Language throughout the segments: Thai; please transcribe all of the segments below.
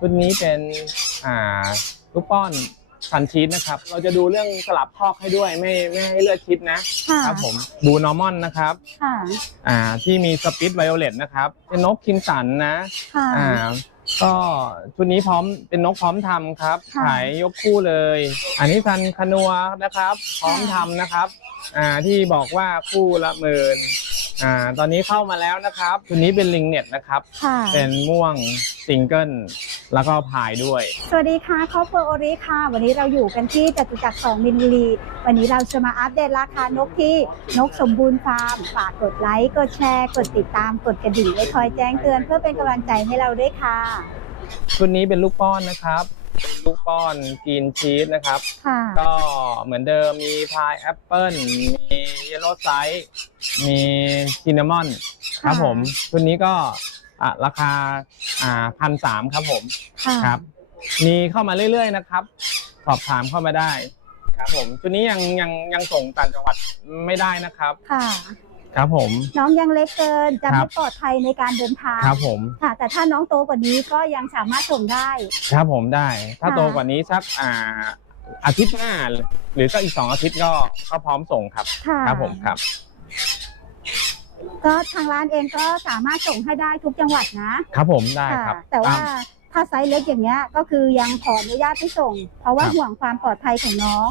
ชุดนี้เป็นอ่าลูกป้อนซันชีสนะครับ เราจะดูเรื่องสลับคอกให้ด้วยไม่ไม่ให้เลือดชิดนะค่ะครับผมบูนอร์มอนนะครับค่ะอ่าที่มีสปิตไวโอเลตนะครับ เป็นนกคิมสันนะค่ะอ่าก็ชุดนี้พร้อมเป็นนกพร้อมทำครับ ค่ะ ขายยกคู่เลย อันนี้ซันคานัวนะครับ พร้อมทำนะครับอ่าที่บอกว่าคู่ละหมื่นอ่าตอนนี้เข้ามาแล้วนะครับชุดนี้เป็นลิงเน็ตนะครับ ค่ะเป็นม่วงซิงเกิล แล้วก็พายด้วย สวัสดีค่ะครอบครัวโอริค่ะ วันนี้เราอยู่กันที่จตุจักรสองมินบุรี วันนี้เราจะมาอัปเดตราคานกที่นกสมบูรณ์ฟาร์ม ฝากกดไลค์ กดแชร์ กดติดตาม กดกระดิ่งไว้คอยแจ้งเตือนเพื่อเป็นกำลังใจให้เราด้วยค่ะ ชุดนี้เป็นลูกป้อนนะครับเป็นลูกป้อนกินชีสนะครับ ค่ะ ก็เหมือนเดิมมีพายแอปเปิลมีเยลโล่ไซส์มีซินนามอน ครับผม ชุดนี้ก็ อะราคาอ่าพันสามครับผมค่ะครับ มีเข้ามาเรื่อยๆนะครับ สอบถามเข้ามาได้ครับผมชุดนี้ยังยังยังส่งต่างจังหวัดไม่ได้นะครับ ค่ะ ครับผม น้องยังเล็กเกินจะครัไม่บ ปลอดภัยในการเดินทางครับผม ค่ะ แต่ถ้าน้องโตกว่านี้ก็ยังสามารถส่งได้ ครับผมได้ ถ้าค่ะ โตกว่านี้สักอ่าอาทิตย์หน้าหรือก็อีกสองอาทิตย์ก็ก็พร้อมส่งครับ ค่ะครับผมครับ ก็ทางร้านเองก็สามารถส่งให้ได้ทุกจังหวัดนะครับผมได้ค่ะครับแต่ว่าตมถ้าไซส์เล็กอย่างเงี้ยก็คือยังขออนุญาตไม่ส่ง เพราะว่าครับห่วงความปลอดภัยของน้อง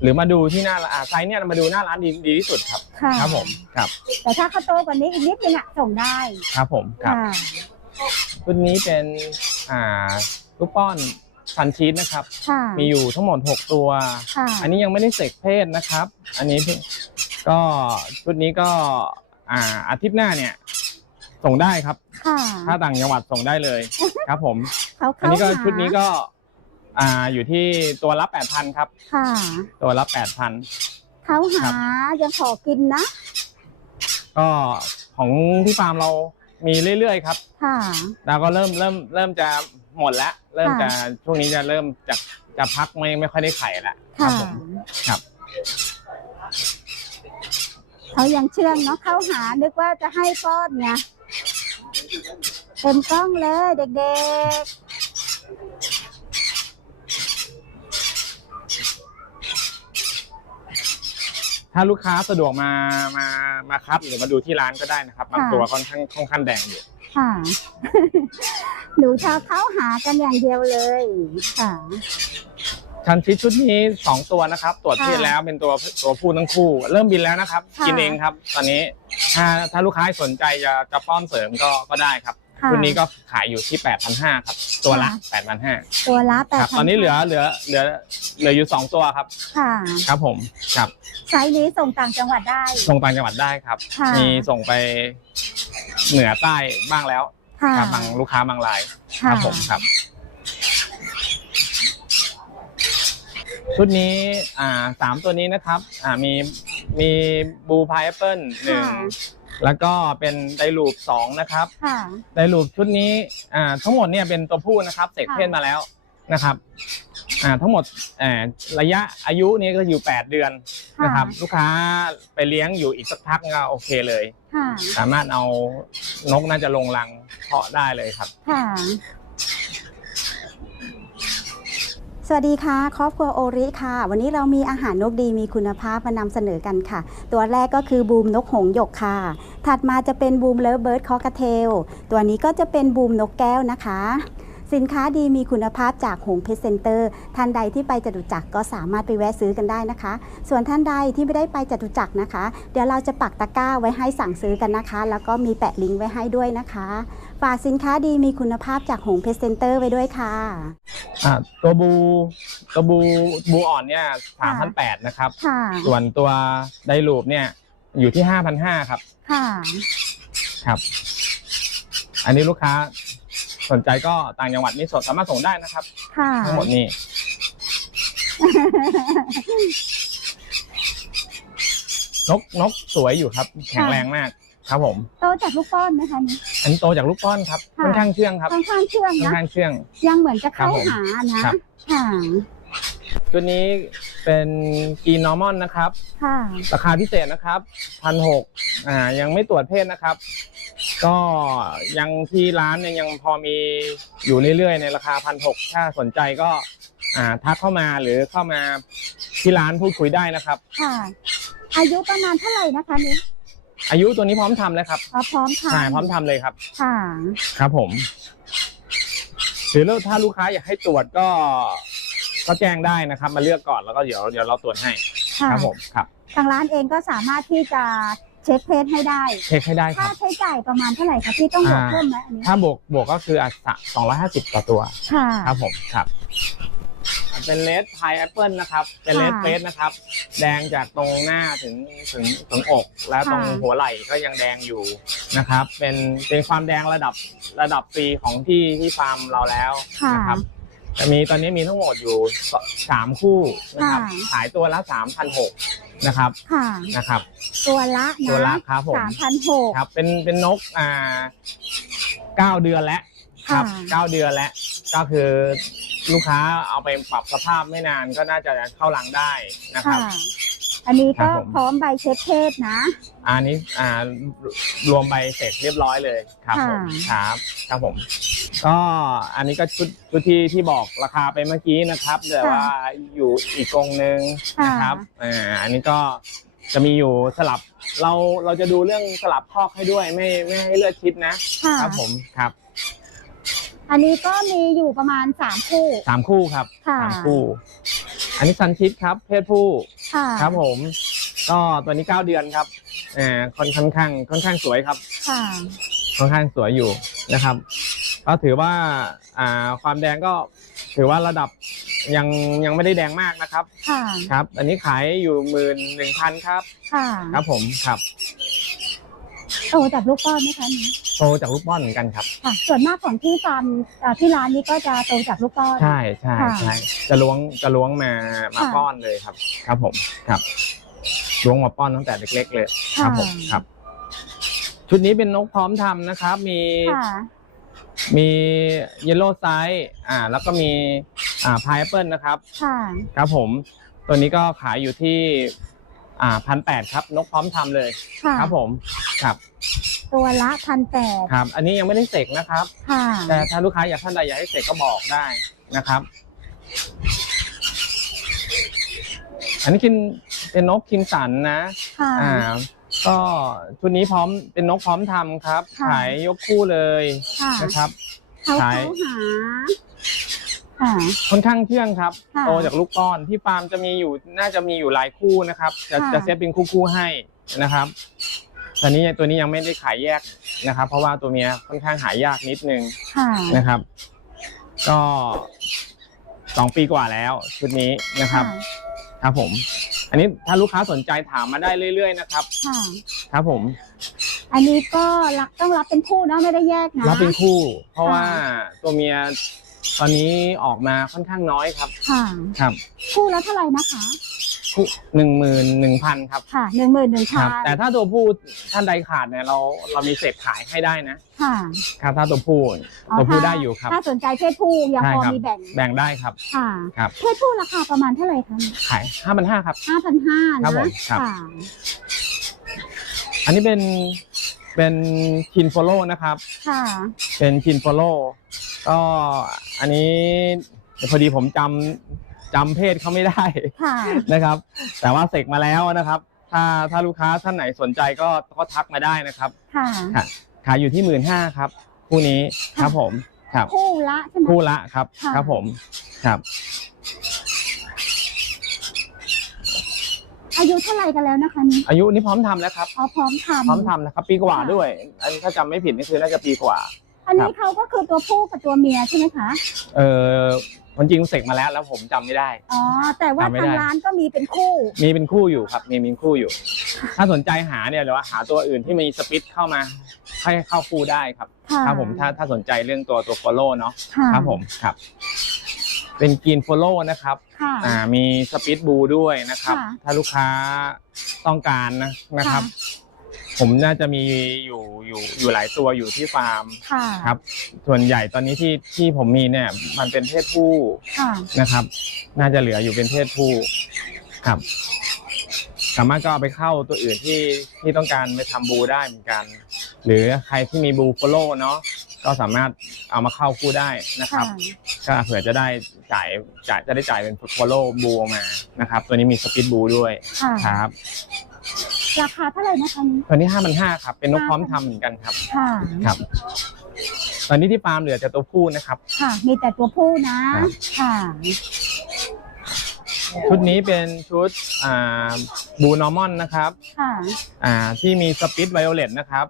หรือมาดูที่หน้าร้านอ่าไซส์เนี่ยมาดูหน้าร้านดีดีที่สุดครับ ค่ะครับผมครับแต่ถ้าเขาโตกว่านี้อีกนิดนึงอะส่งได้ครับผมครับค่ะชุดนี้เป็นอ่าลูกป้อนซันชีสนะครับ ค่ะมีอยู่ทั้งหมด 6 ตัว ค่ะอันนี้ยังไม่ได้เสกเพศนะครับ อันนี้เพิ่งก็ชุดนี้ก็ อ่าอาทิตย์หน้าเนี่ย ส่งได้ครับ ค่ะถ้าต่างจังหวัดส่งได้เลยครับ ผม เขาอันเข้านี้ก็หาชุดนี้ก็ อ่าอยู่ที่ตัวละ8,000ครับ ค่ะ ตัวละ8,000เขาหายังขอกินนะ ก็ของที่ฟาร์มเรามีเรื่อยๆครับ ค่ะ แล้วก็เริ่มเริ่มเริ่มจะหมดแล้ว เริ่มค่ะจะช่วงนี้จะเริ่มจะจะพักไม่ไม่ค่อยได้ไข่แล้วครัค่ะ บผม ครับ เขายังเชื่องเนาะเข้าหานึกว่าจะให้ป้อนไงเต็มกล้องเลยเด็กถ้าลูกค้าสะดวกมา มา มาคัดหรือมาดูที่ร้านก็ได้นะครับบางค่ะตัวค่อนข้างค่อนข้างแดงอยู่ ๆ ค่ะ หนูชาวเข้าหากันอย่างเดียวเลยค่ะ ชันชิดชุดนี้สองตัวนะครับ ตรวจเพศค่ะแล้วเป็นตัวตัวผู้ทั้งคู่ เริ่มบินแล้วนะครับ ค่ะกินเองครับ ตอนนี้ถ้าถ้าลูกค้าสนใจจะจะป้อนเสริมก็ก็ได้ครับค่ะชุดนี้ก็ขายอยู่ที่ 8,500ครับ ตัวละ ค่ะ 8,500ตัวละแปคดรับตอนนี้เหลือเหลือเหลือเหลืออยู่สองตัวครับ ค่ะครับผมครับไซส์นี้ส่งต่างจังหวัดได้ ส่งต่างจังหวัดได้ครับ ค่ะ มีส่งไปเหนือใต้บ้างแล้วค่ะครับบางลูกค้าบางรายค่ะครับผมครับ ชุดนี้อ่าสามตัวนี้นะครับอ่ามีมีบูพายแอปเปิลหนึ่งค่ะแล้วก็เป็นไดรูปสองนะครับค่ะ ไดรูปชุดนี้อ่าทั้งหมดเนี่ยเป็นตัวผู้นะครับเสกเพศมาแล้วนะครับอ่าทั้งหมดเอ่อระยะอายุนี้ก็อยู่ 8 เดือนนะครับ ลูกค้าไปเลี้ยงอยู่อีกสักพักก็โอเคเลย ค่ะ สามารถเอานกน่าจะลงรังเพาะได้เลยครับ ค่ะ สวัสดีค่ะ ครอบครัวโอริค่ะ วันนี้เรามีอาหารนกดีมีคุณภาพมานำเสนอกันค่ะ ตัวแรกก็คือบูมนกหงหยกค่ะ ถัดมาจะเป็นบูมเลิฟเบิร์ดคอกระเทล ตัวนี้ก็จะเป็นบูมนกแก้วนะคะ สินค้าดีมีคุณภาพจากหงเพชรเซ็นเตอร์ท่านใดที่ไปจตุจักรก็สามารถไปแวะซื้อกันได้นะคะ ส่วนท่านใดที่ไม่ได้ไปจตุจักรนะคะ เดี๋ยวเราจะปักตะกร้าไว้ให้สั่งซื้อกันนะคะ แล้วก็มีแปะลิงก์ไว้ให้ด้วยนะคะ ฝากสินค้าดีมีคุณภาพจากหงเพชรเซ็นเตอร์ไว้ด้วยค่ะ อ่าตัวบูตัวบูบูอ่อนเนี่ยสามพันแปดนะครับ ค่ะ ส่วนตัวไดรูปเนี่ยอยู่ที่ห้าพันห้าครับ ค่ะ ครับ อันนี้ลูกค้าสนใจก็ต่างจังหวัดนี่สดสามารถส่งได้นะครับ ค่ะ ทั้งหมดนี่นกนกสวยอยู่ครับ แข็งแรงมาก ครับผม โตจากลูกป้อนนะคะนี่ อันนี้โตจากลูกป้อนครับค่ะ ค่อนข้างเชื่องครับค่อนข้างเชื่องค่อนนะข้างเชื่อง ยังเหมือนจะเข้าครับผมหานะครับ ค่ะ ตัวนี้เป็นกีนอร์มอนนะครับ ค่ะราคาพิเศษนะครับพันหกอ่ายังไม่ตรวจเพศนะครับ ก็ยังที่ร้านเนี่ยยังพอมีอยู่เรื่อยๆ ในราคาพันหกถ้าสนใจก็อ่าทักเข้ามาหรือเข้ามาที่ร้านพูดคุยได้นะครับ ค่ะ อายุประมาณเท่าไหร่นะคะนี้ อายุตัวนี้พร้อมทำแล้วครับอ๋อพร้อมค่ะใช่พร้อมทำเลยครับ ค่ะ ครับผม หรือถ้าลูกค้าอยากให้ตรวจก็ก็แจ้งได้นะครับ มาเลือกก่อนแล้วก็เดี๋ยวเดี๋ยวเราตรวจให้ค่ะครับผมครับทางร้านเองก็สามารถที่จะเช็คเพศให้ได้ เช็คให้ได้คค่ารับ ใช้จ่ายประมาณเท่าไหร่คะพี่ต้องบวกอ่า เพิ่มไหมอันนี้ถ้าบวกบวกก็คืออะสองร้อยห้าสิบต่อตัว ค่ะ ครับผมครับ เป็นเลดพายแอปเปิลนะครับ เป็นเลดค่ะเฟสนะครับ แดงจากตรงหน้าถึงถึงถึงอกและตรงค่ะ หัวไหล่ก็ยังแดงอยู่นะครับ เป็นเป็นความแดงระดับระดับฟรีของที่ที่ฟาร์มเราแล้วค่ะ นะครับจะมีตอนนี้มีทั้งหมดอยู่สสามคู่นะครับ ค่ะ ขายตัวละสามพันหกนะครับค่ะนะครับ ตัวละนะตัวละครับผม สามพันหก ครับเป็นเป็นนกอ่าเก้าเดือนแล้ว ครับค่ะเก้าเดือนแล้วก็คือลูกค้าเอาไปปรับสภาพไม่นานก็น่าจะเข้ารังได้นะครับ ค่ะ อันนี้ครัก็บผม พร้อมใบเช็คเพศนะ อันนี้อ่ารวมใบเสร็จเรียบร้อยเลยครับผมค่ะ ครับครับผม ก็อันนี้ก็ชุดชุดที่ที่บอกราคาไปเมื่อกี้นะครับแต่ว่าอยู่อีกกรงหนึ่งนะครับอ่าอันนี้ก็จะมีอยู่สลับเราเราจะดูเรื่องสลับคอกให้ด้วยไม่ไม่ให้เลือดชิดนะ ค่ะ ครับผมครับ อันนี้ก็มีอยู่ประมาณสามคู่ สามคู่ครับค่ะสามคู่ อันนี้ซันชิดครับ เพศผู้ค่ะครับผม ก็ตัวนี้เก้าเดือนครับเอ่อค่อนค่อนข้างค่อนข้างสวยครับ ค่ะ ค่อนข้างสวยอยู่นะครับ ก็ถือว่าอ่าความแดงก็ถือว่าระดับยังยังไม่ได้แดงมากนะครับ ค่ะ ครับ อันนี้ขายอยู่หมื่นหนึ่งพันครับ ค่ะ ครับผมครับ โตจากลูกป้อนไหมคะนี้โตจากลูกป้อนเหมือนกันครับ ค่ะ ส่วนมากของที่ฟาร์มอ่าที่ร้านนี้ก็จะโตจากลูกป้อน ใช่ใช่ค่ะใช่จะล้วงจะล้วงมามาค่ะ ป้อนเลยครับ ครับผมครับล้วงมาป้อนตั้งแต่เล็ก ๆ เลยครับผมค่ะครับ ชุดนี้เป็นนกพร้อมทำนะครับ มี ค่ะ มีเยลโล่ไซส์อ่า แล้วก็มีอ่าพายแอปเปิลนะครับ ค่ะ ครับผม ตัวนี้ก็ขายอยู่ที่ อ่าพันแปดครับ นกพร้อมทำเลยค่ะครับผมครับตัวละพันแปดครับ อันนี้ยังไม่ได้เสกนะครับ ค่ะ แต่ถ้าลูกค้าอยากท่านใดอยากให้เสกก็บอกได้นะครับ อันนี้กินเป็นนกคิมสันนะค่ะอ่าก็ชุดนี้พร้อมเป็นนกพร้อมทำครับ ค่ะขายยกคู่เลยค่ะ นะครับเขาขายเขาหา ค่ะ ค่อนข้างเชื่องครับค่ะโตจากลูกก้อนที่ฟาร์มจะมีอยู่น่าจะมีอยู่หลายคู่นะครับ จะค่ะ จะเซตเป็นคู่คู่ๆให้นะครับตอนนี้ตัวนี้ยังไม่ได้ขายแยกนะครับ เพราะว่าตัวเมียค่อนข้างหายากนิดนึงค่ะ นะครับ ก็สองปีกว่าแล้วชุดนี้นะครับ ครับผม อันนี้ถ้าลูกค้าสนใจถามมาได้เรื่อย ๆ นะครับ ค่ะ ครับผม อันนี้ก็รับต้องรับเป็นคู่เนาะไม่ได้แยกนะ รับเป็นคู่ เพราะค่ะว่าตัวเมีย ตอนนี้ออกมาค่อนข้างน้อยครับ ค่ะครับคู่ละเท่าไหร่นะคะคู่หนึ่งหมื่นหนึ่งพันครับค่ะหนึ่งหมื่นหนึ่งคพัรันบ แต่ถ้าตัวผู้ท่านใดขาดเนี่ยเราเรามีเศษขายให้ได้นะค่ะครับถ้าตัวผู้อ๋อตัวผู้ถ้าได้อยู่ครับ ถ้าสนใจเพศผู้ยังใช่พอครับ มีแบ่งแบ่งได้ครับ ค่ะครับ เพศผู้ราคาประมาณเท่าไหร่คะขายห้าพันห้าครับ ห้าพันห้าครันะบผมครับ ค่ะอันนี้เป็นเป็นชินโฟโลนะครับ ค่ะ เป็นชินโฟโล ก็อันนี้พอดีผมจำจำเพศเขาไม่ได้ ค่ะ นะครับ แต่ว่าเสกมาแล้วนะครับ ถ้าถ้าลูกค้าท่านไหนสนใจก็ก็ทักมาได้นะครับค่ะ ค่ะขายอยู่ที่หมื่นห้าครับ คู่นี้ครับผมครับ คู่ละใช่ไหม คู่ละครับค่ะ ครับผมครับ อายุเท่าไหร่กันแล้วนะคะนี้อายุนี้พร้อมทำแล้วครับ อ๋อพร้อมทำ พร้อมทำนะครับ ปีกว่าค่ะด้วย อันนี้ถ้าจำไม่ผิดนี่คือน่าจะปีกว่า อันนี้เขาก็คือตัวผู้กับตัวเมียใช่ไหมคะ เออมันจริงเสกมาแล้วแล้วผมจำไม่ได้ อ๋อ แต่ว่าจำไม่ทางได้ ร้านก็มีเป็นคู่ มีเป็นคู่อยู่ครับ มีมีคู่อยู่ ถ้าสนใจหาเนี่ยหรือว่าหาตัวอื่นที่มีสปิทเข้ามา ให้เข้าคู่ได้ครับค่ะครับผมถ้าถ้าสนใจเรื่องตัวตัวโฟโล่เนาะค่ะครับผมครับ เป็นกรีนโฟโล่นะครับ ค่ะ อ่ามีสปิทบูด้วยนะครับ ค่ะถ้าลูกค้าต้องการนะนะครับ ค่ะ ผมน่าจะมีอยู่อยู่อยู่หลายตัวอยู่ที่ฟาร์มค่ะ ครับ ส่วนใหญ่ตอนนี้ที่ที่ผมมีเนี่ย มันเป็นเพศผู้ค่ะ นะครับ น่าจะเหลืออยู่เป็นเพศผู้ครับ สามารถก็เอาไปเข้าตัวอื่นที่ที่ต้องการไปทำบูได้เหมือนกัน หรือใครที่มีบูโฟโลเนาะก็สามารถเอามาเข้าคู่ได้นะครับ ก็เผื่อจะได้จ่ายจ่ายจะได้จ่ายเป็นโฟโลบูออกมานะครับ ตัวนี้มีสปิดบูด้วยค่ะ ครับ ราคาเท่าไหร่นะคะนี้ตัวนี้ห้าพันห้าครับ เป็นนกพร้อมทำเหมือนกันครับ ค่ะ ครับ ตอนนี้ที่ฟาร์มเหลือแต่ตัวผู้นะครับ ค่ะ มีแต่ตัวผู้นะ ครับ ค่ะ ชุดนี้เป็นชุดอ่าบูนอร์มอนนะครับ ค่ะ อ่าที่มีสปิดไวโอเลตนะครับ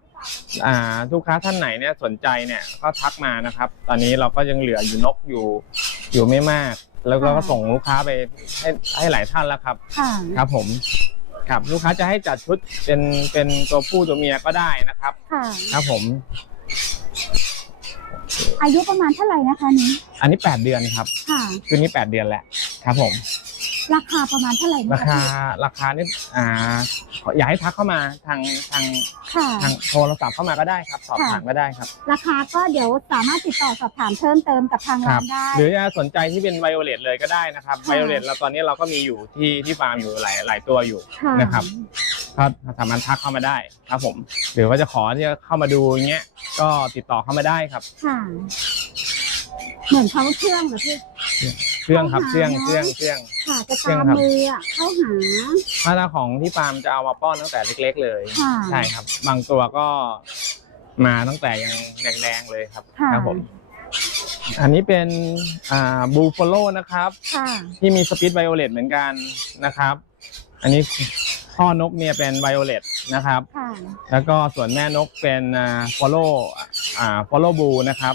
อ่าลูกค้าท่านไหนเนี่ยสนใจเนี่ยก็ทักมานะครับ ตอนนี้เราก็ยังเหลืออยู่นกอยู่อยู่ไม่มาก แล้วก็ค่ะ ส่งลูกค้าไปให้ให้หลายท่านแล้วครับ ค่ะ ครับผม ครับลูกค้าจะให้จัดชุดเป็นเป็นตัวผู้ตัวเมียก็ได้นะครับ ค่ะ ครับผม อายุประมาณเท่าไหร่นะคะนี้ อันนี้ 8 เดือนครับ ค่ะชุดนี้ 8 เดือนแหละครับผม ราคาประมาณเท่าไหร่นะราคาราคานี่อ่าอยากให้ทักเข้ามาทางทางค่ะ ทางโทรศัพท์เข้ามาก็ได้ครับ สอบค่ะ ถามก็ได้ครับราคาก็เดี๋ยวสามารถติดต่อสอบถามเพิ่มเติมกับทางคร้ารับนได้ หรือจะสนใจที่เป็นไวโอเลตเลยก็ได้นะครับค่ะ ไวโอเลตเราตอนนี้เราก็มีอยู่ที่ที่ฟาร์มอยู่หลายหลายตัวอยู่ ค่ะนะครับ ก็สามารถทักเข้ามาได้ครับผม หรือว่าจะขอที่จะเข้ามาดูอย่างเงี้ยก็ติดต่อเข้ามาได้ครับ ค่ะ เหมือนเขาเชื่องเหรอพี่ เครื่องครับเข้าเครื่องหาเครื่องเครื่อง ค่ะจะเชื่องตามครับมืออะเข้าหา ถ้าถ้าของที่ฟาร์มจะเอามาป้อนตั้งแต่เล็ก ๆ เลย ค่ะใช่ครับ บางตัวก็มาตั้งแต่ยังแดงๆเลยครับค่ะ ครับผม อันนี้เป็นอ่าบูฟโลนะครับ ค่ะที่มีสปิดไวโอเลตเหมือนกันนะครับ อันนี้พ่อนกเนี่ยเป็นไวโอเลตนะครับ ค่ะแล้วก็ส่วนแม่นกเป็นอ่าฟอลโล่อ่าฟอลโล่บูนะครับ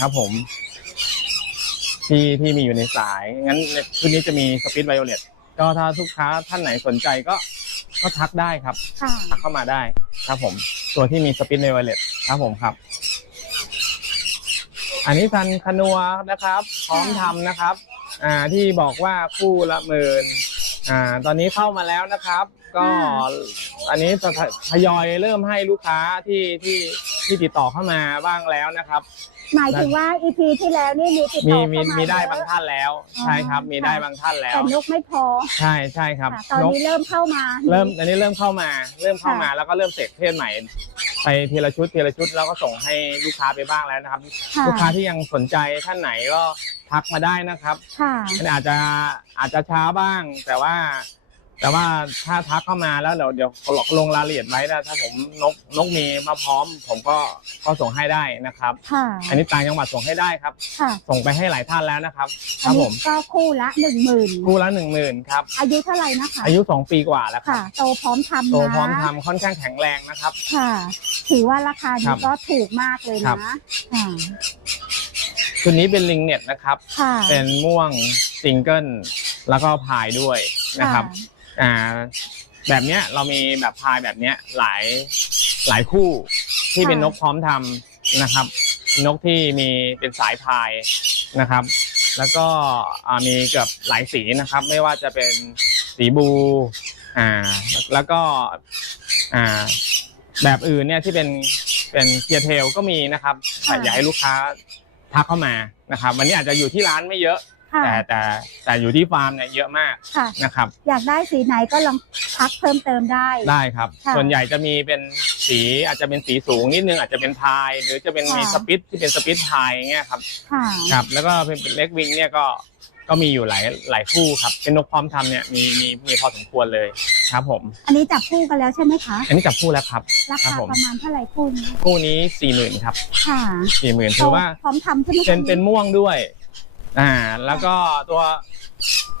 ครับผม ที่ที่มีอยู่ในสาย งั้นในชุดนี้จะมีสปิดไวโอเลตก็ถ้าลูกค้าท่านไหนสนใจก็ก็ทักได้ครับค่ะทักเข้ามาได้ครับผม ตัวที่มีสปินในไวเลตครับผมครับ อันนี้พันคนัวนะครับ พร้อมทำนะครับ อ่าที่บอกว่าคู่ละหมื่นอ่า ตอนนี้เข้ามาแล้วนะครับ ก็อันนี้ทยทยอยเริ่มให้ลูกค้าที่ที่ที่ติดต่อเข้ามาบ้างแล้วนะครับ หมายถึงว่า EP ที่แล้วนี่มีติดมีต่อมีเข้ามามีได้เยอะบางท่านแล้วอ๋อใช่ครับ มีได้ค่ะบางท่านแล้ว แต่นกไม่พอใช่ใช่ครับค่ะตอนนกนี้เริ่มเข้ามา เริ่มอันนี้เริ่มเข้ามา เริ่มเข้ามาค่ะแล้วก็เริ่มเสกเพศใหม่ไปทีละชุดทีละชุดแล้วก็ส่งให้ลูกค้าไปบ้างแล้วนะครับ ค่ะ ลูกค้าที่ยังสนใจท่านไหนก็ทักมาได้นะครับค่ะ มันอาจจะอาจจะช้าบ้าง แต่ว่า แต่ว่าถ้าทักเข้ามาแล้วเดี๋ยวเดี๋ยวลงรายละเอียดไว้นะถ้าผมนกนกมีมาพร้อม ผมก็ก็ส่งให้ได้นะครับ ค่ะ อันนี้ต่างจังหวัดส่งให้ได้ครับ ค่ะส่งไปให้หลายท่านแล้วนะครับ คอัรันบผนี้มก็คู่ละหนึ่งหมื่นคู่ละหนึ่งหมื่นครับ อายุเท่าไหร่นะคะ อายุสองปีกว่าแล้วครัค่ะ บโตพร้อมทำนะโตพร้อมทำค่อนข้างแข็งแรงนะครับ ค่ะ ถือว่าราคาครันี้บก็ถูกมากเลยครันะบค่ะ ชุดนี้เป็นลิงเน็ตนะครับ ค่ะเป็นม่วงซิงเกิลแล้วก็พายด้วยนะครับ อ่า แบบเนี้ยเรามีแบบพายแบบเนี้ยหลายหลายคู่ที่เป็นนกพร้อมทำนะครับ นกที่มีเป็นสายพายนะครับ แล้วก็อ่ามีเกือบหลายสีนะครับ ไม่ว่าจะเป็นสีบูอ่าแล้วก็อ่าแบบอื่นเนี่ยที่เป็นเป็นเกียร์เทลก็มีนะครับแต่อยากให้ลูกค้าทักเข้ามานะครับ วันนี้อาจจะอยู่ที่ร้านไม่เยอะ ค่ะ แต่แต่แต่อยู่ที่ฟาร์มเนี่ยเยอะมากค่ะ นะครับ อยากได้สีไหนก็ลองทักเพิ่มเติมได้ ได้ครับ ค่ะส่วนใหญ่จะมีเป็นสีอาจจะเป็นสีสูงนิดนึงอาจจะเป็นพาย หรือจะเป็นค่ะมีสปิทที่เป็นสปิทพายอย่างเงี้ยครับ ค่ะ ครับ แล้วก็เป็นเล็กวิงเนี่ยก็ก็มีอยู่หลายหลายคู่ครับ เป็นนกพร้อมทำเนี่ยมีมีมีพอสมควรเลยครับผม อันนี้จับคู่กันแล้วใช่ไหมคะ อันนี้จับคู่แล้วครับ ราครัคาบผม ประมาณเท่าไหร่คู่นี้คู่นี้สี่หมื่นครับค่ะสี่หมื่นถือว่าพร้อมทำใช่ไหมคะเป็นเป็นม่วงด้วย อ่า แล้วก็ตัว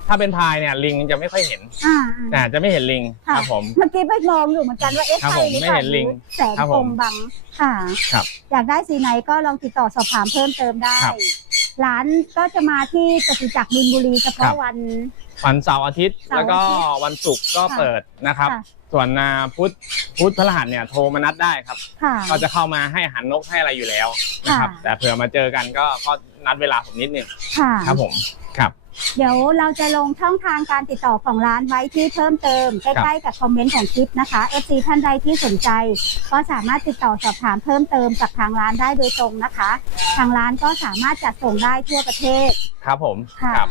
ถ้าเป็นพายเนี่ยลิงจะไม่ค่อยเห็นอ่า อ่าจะไม่เห็นลิงค่ะ ครับผม เมื่อกี้ไปมองอยู่เหมือนกันว่าเอ๊ะครับใช่ผมหรือไม่เปล่าเห็นลิงแสงครับคผมงบังค่ะครับอยากได้สีไหนก็ลองติดต่อสอบถามเพิ่มเติมได้ ครับร้านก็จะมาที่จตุจักรมินบุรีเฉครัพาะบ วัน วันเสาร์อาทิตย์เสาร์อาทิตย์แล้วก็วันศุกร์ก็ค่ะเปิดนะครับ ค่ะ ส่วนอ่าพุธพุธพฤหัสเนี่ยโทรมานัดได้ครับ ค่ะ ก็จะเข้ามาให้อาหารนกให้อะไรอยู่แล้วนะครับ ค่ะ แต่เผื่อมาเจอกันก็ก็นัดเวลาผมนิดนึงค่ะ ครับผมครับ เดี๋ยวเราจะลงช่องทางการติดต่อของร้านไว้ที่เพิ่มเติม ใกล้ ๆ กับคอมเมนต์ของคลิปนะคะ FC ท่านใดที่สนใจ ก็สามารถติดต่อสอบถามเพิ่มเติมกับทางร้านได้โดยตรงนะคะ ทางร้านก็สามารถจัดส่งได้ทั่วประเทศครับผมค่ะ ครับ